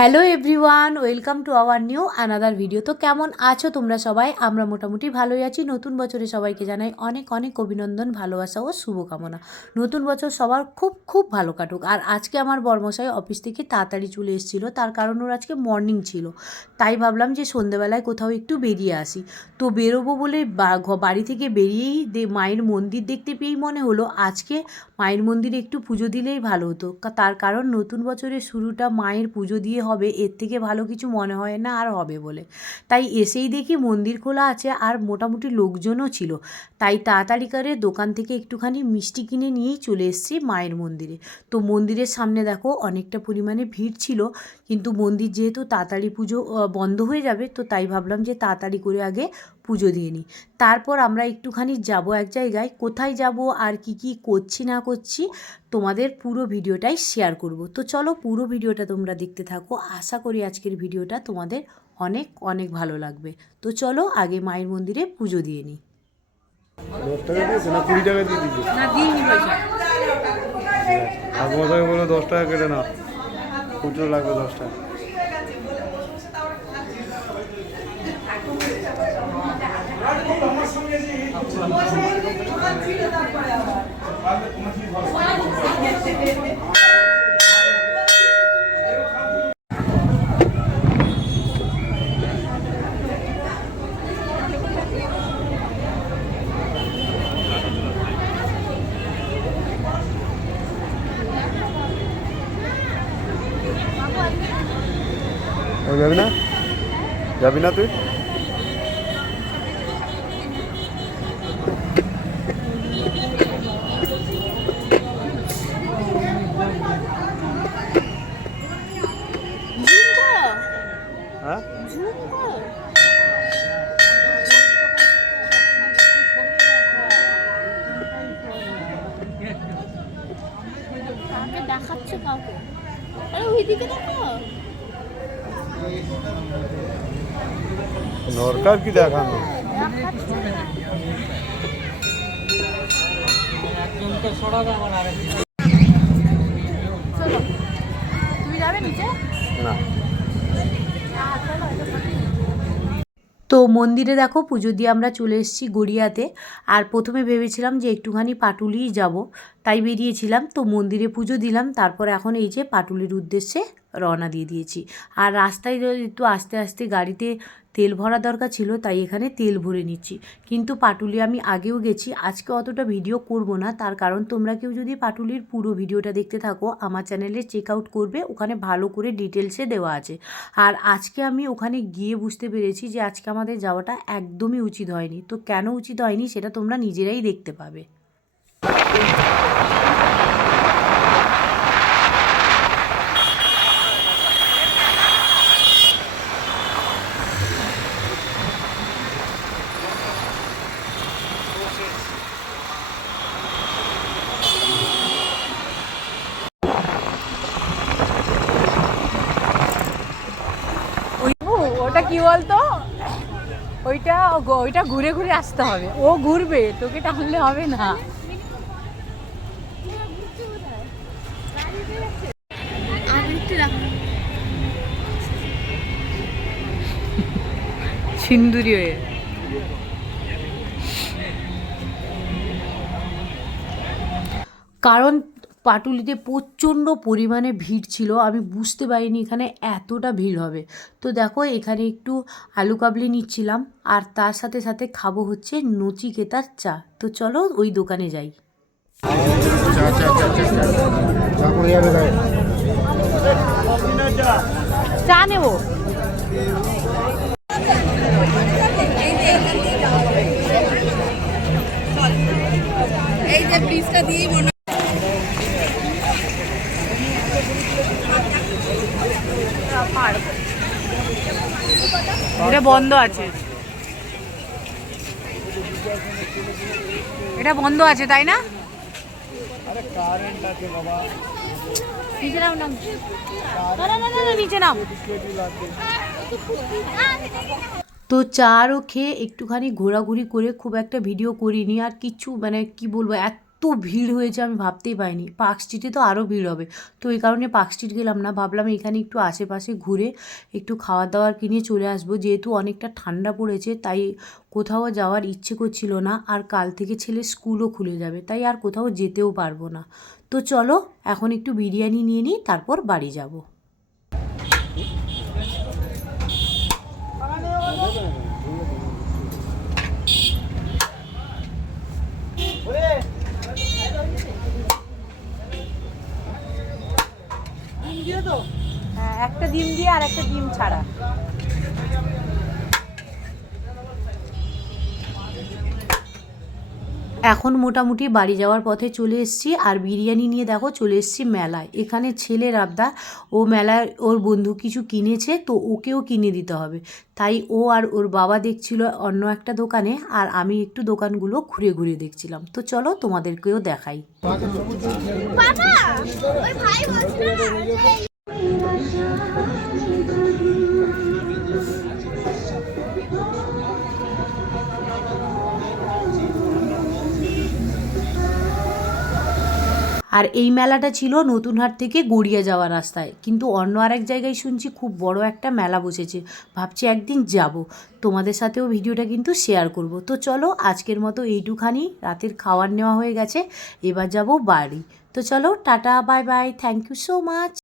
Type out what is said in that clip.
Hello everyone, welcome to our new another video. তো কেমন আছো তোমরা সবাই? আমরা মোটামুটি ভালোই আছি। নতুন বছরে সবাইকে জানাই অনেক অনেক অভিনন্দন, ভালোবাসা ও শুভকামনা। নতুন বছর সবার খুব খুব ভালো কাটুক। আর আজকে আমার বরমশাই অফিস থেকে তাড়াতাড়ি চলে এসেছিলো, তার কারণ ওর আজকে মর্নিং ছিল। তাই ভাবলাম যে সন্ধেবেলায় কোথাও একটু বেরিয়ে আসি। তো বেরোবো বলে বাড়ি থেকে বেরিয়েই মায়ের মন্দির দেখতে পেয়েই মনে হলো আজকে মায়ের মন্দিরে একটু পুজো দিলেই ভালো হতো। তার কারণ নতুন বছরের শুরুটা মায়ের পুজো দিয়ে হবে, এর থেকে ভালো কিছু মনে হয় না আর হবে বলে। তাই এসেই দেখি মন্দির খোলা আছে আর মোটামুটি লোকজনও ছিল। তাই তাড়াতাড়ি করে দোকান থেকে একটুখানি মিষ্টি কিনে নিয়েই চলে এসেছি মায়ের মন্দিরে। তো মন্দিরের সামনে দেখো অনেকটা পরিমাণে ভিড় ছিল, কিন্তু মন্দির যেহেতু তাড়াতাড়ি পুজো বন্ধ হয়ে যাবে, তো তাই ভাবলাম যে তাড়াতাড়ি করে আগে পুজো দিয়ে নিই। তারপর আমরা একটুখানি যাব এক জায়গায়। কোথায় যাব আর কি কি করছি না করছি তোমাদের পুরো ভিডিওটাই শেয়ার করব। তো চলো পুরো ভিডিওটা তোমরা দেখতে থাকো। আশা করি আজকের ভিডিওটা তোমাদের অনেক অনেক ভালো লাগবে। তো চলো আগে মায়ের মন্দিরে পুজো দিয়ে নিই। 10 টাকা দিয়েছে না 20 টাকা দিয়ে দিয়েছে? না, দিইনি পয়সা। আর মশাই বলো 10 টাকা কেটে নাও, খুচরো লাগবে 10 টাকা। যাবি না, যাবি না তুই? হ্যাঁ দেখাচ্ছে কাউকে, আরে ওইদিকে দেখো। দরকার কি দেখানো? তুমি যাবে নিচে না। তো মন্দিরে দেখো পুজো দিয়ে আমরা চলে এসেছি গড়িয়াতে। আর প্রথমে ভেবেছিলাম যে একটুখানি পাটুলিই যাব, তাই বেরিয়েছিলাম। তো মন্দিরে পুজো দিলাম, তারপর এখন এই যে পাটুলির উদ্দেশ্যে রওনা দিয়ে দিয়েছি। আর রাস্তায় একটু আস্তে আস্তে গাড়িতে তেল ভরা দরকার ছিল, তাই এখানে তেল ভরে নিচ্ছি। কিন্তু পাটুলি আমি আগেও গেছি, আজকে অতটা ভিডিও করব না। তার কারণ তোমরা কেউ যদি পাটুলির পুরো ভিডিওটা দেখতে থাকো আমার চ্যানেলে চেক আউট করবে, ওখানে ভালো করে ডিটেলসে দেওয়া আছে। আর আজকে আমি ওখানে গিয়ে বুঝতে পেরেছি যে আজকে আমাদের যাওয়াটা একদমই উচিত হয়নি। তো কেন উচিত হয়নি সেটা তোমরা নিজেরাই দেখতে পাবে। ওটা কি বলতো, ওইটা ওইটা ঘুরে ঘুরে আসতে হবে। ও ঘুরবে, তোকে টানলে হবে না। সিন্দুরি হয়ে কারণ পাটুলিতে প্রচণ্ড পরিমাণে ভিড় ছিল, আমি বুঝতে পারিনি এখানে এতটা ভিড় হবে। তো দেখো এখানে একটু আলু কাবলি নিচ্ছিলাম, আর তার সাথে সাথে খাবো হচ্ছে নচিকেতার চা। তো চলো ওই দোকানে যাই। চা নেবো। এই যে ব্রিজটা দিয়েই মনে এটা বন্ধ আছে, এটা বন্ধ আছে তাই না? নিচে নাম নাম নিচে নাম। তো চারও খেয়ে একটুখানি ঘোরাঘুরি করে খুব একটা ভিডিও করিনি। আর কিছু মানে কি বলবো, এত ভিড় হয়েছে আমি ভাবতেই পারিনি। পার্ক স্ট্রিটে তো আরও ভিড় হবে, তো এই কারণে পার্ক স্ট্রিট গেলাম না, ভাবলাম এখানে একটু আশেপাশে ঘুরে একটু খাবার দাবার কিনে চলে আসবো। যেহেতু অনেকটা ঠান্ডা পড়েছে তাই কোথাও যাওয়ার ইচ্ছে করছিল না, আর কাল থেকে ছেলের স্কুলও খুলে যাবে, তাই আর কোথাও যেতেও পারবো না। তো চলো এখন একটু বিরিয়ানি নিয়ে নিই, তারপর বাড়ি যাব। হ্যাঁ, একটা ডিম দিয়ে আর একটা ডিম ছাড়া। এখন মোটামুটি বাড়ি যাওয়ার পথে চলে এসেছি, আর বিরিয়ানি নিয়ে দেখো চলে এসেছি মেলায়। এখানে ছেলের আবদার, ও মেলায় ওর বন্ধু কিছু কিনেছে তো ওকেও কিনে দিতে হবে, তাই ও আর ওর বাবা দেখছিল অন্য একটা দোকানে, আর আমি একটু দোকানগুলো ঘুরে ঘুরে দেখছিলাম। তো চলো তোমাদেরকেও দেখাই। বাবা ওই ভাই বলছিল না আর এই মেলাটা ছিল নতুনহাট থেকে গড়িয়া যাওয়ার রাস্তায়, কিন্তু অন্য আরেক জায়গায় শুনছি খুব বড় একটা মেলা বসেছে। ভাবছি একদিন যাব, তোমাদের সাথেও ভিডিওটা কিন্তু শেয়ার করব। তো চলো আজকের মতো এইটুখানি, রাতের খাবার নেওয়া হয়ে গেছে, এবার যাব বাড়ি। তো চলো tata, bye bye, thank you so much.